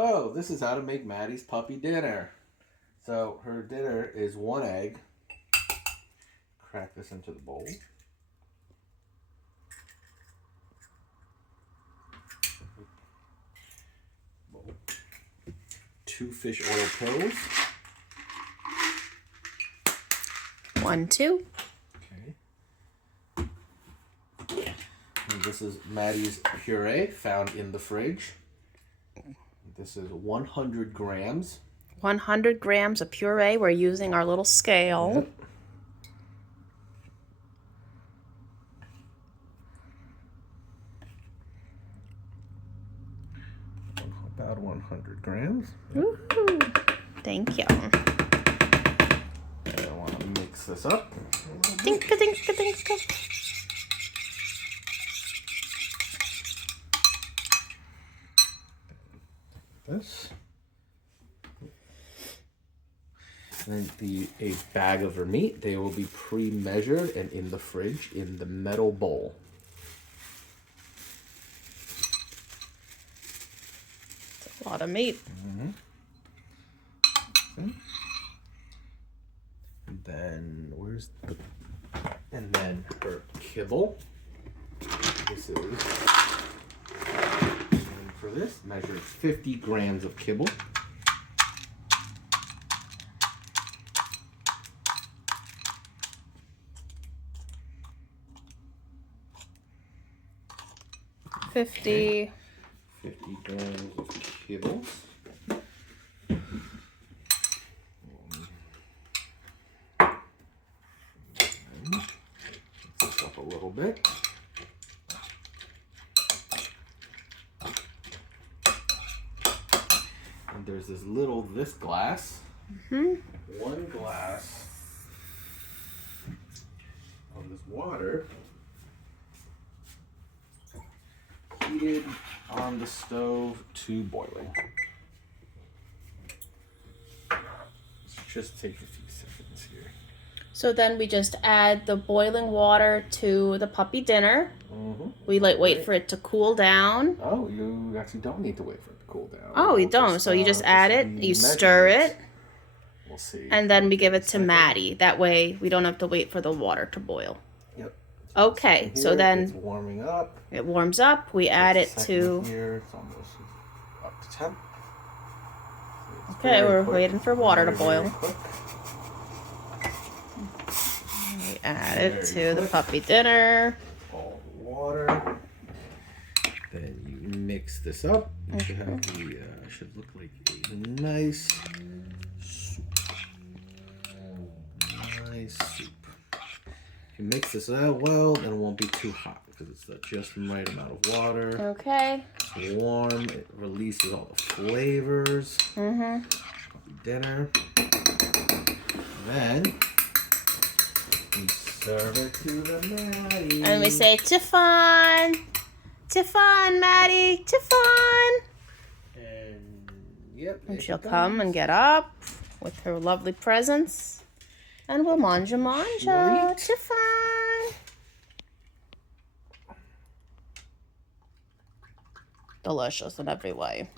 Oh, this is how to make Maddie's puppy dinner. So her dinner is 1 egg. Crack this into the bowl. Two fish oil pills. 1, 2. Okay. And this is Maddie's puree found in the fridge. This is 100 grams. 100 grams of puree. We're using our little scale. Yep. About 100 grams. Woohoo! Thank you. I want to mix this up. Dink-a-dink-a-dink-a. This. And a bag of her meat. They will be pre-measured and in the fridge in the metal bowl. It's a lot of meat. Mm-hmm. And then where's the? And then her kibble. This is. And for this, measure 50 grams of kibble. Okay. 50 grams of kibble. Mix this up a little bit. And there's this glass. Mm-hmm. 1 glass of this water heated on the stove to boiling. Let's just take a few seconds here. So then we just add the boiling water to the puppy dinner. Mm-hmm. We wait for it to cool down. Oh, you actually don't need to wait for it to cool down. Oh, you don't. So you just add it, you stir it. We'll see. And then we give it to Maddie. That way we don't have to wait for the water to boil. Yep. Okay, so then it's warming up. It warms up. We add it to. Here, it's almost up to temp. Okay, we're waiting for water to boil. We add it to the puppy dinner. All the water. Then you mix this up. You should have should look like a nice soup. Nice soup. If you mix this out well, then it won't be too hot because it's the just right amount of water. Okay. It's warm. It releases all the flavors. Mm-hmm. Puppy dinner. Then we serve it to the Maddie. And we say, Tiffon! Tiffon, Maddie! Tiffon! And yep. And she'll come and get up with her lovely presents. And we'll manja. Sweet. Tiffon! Delicious in every way.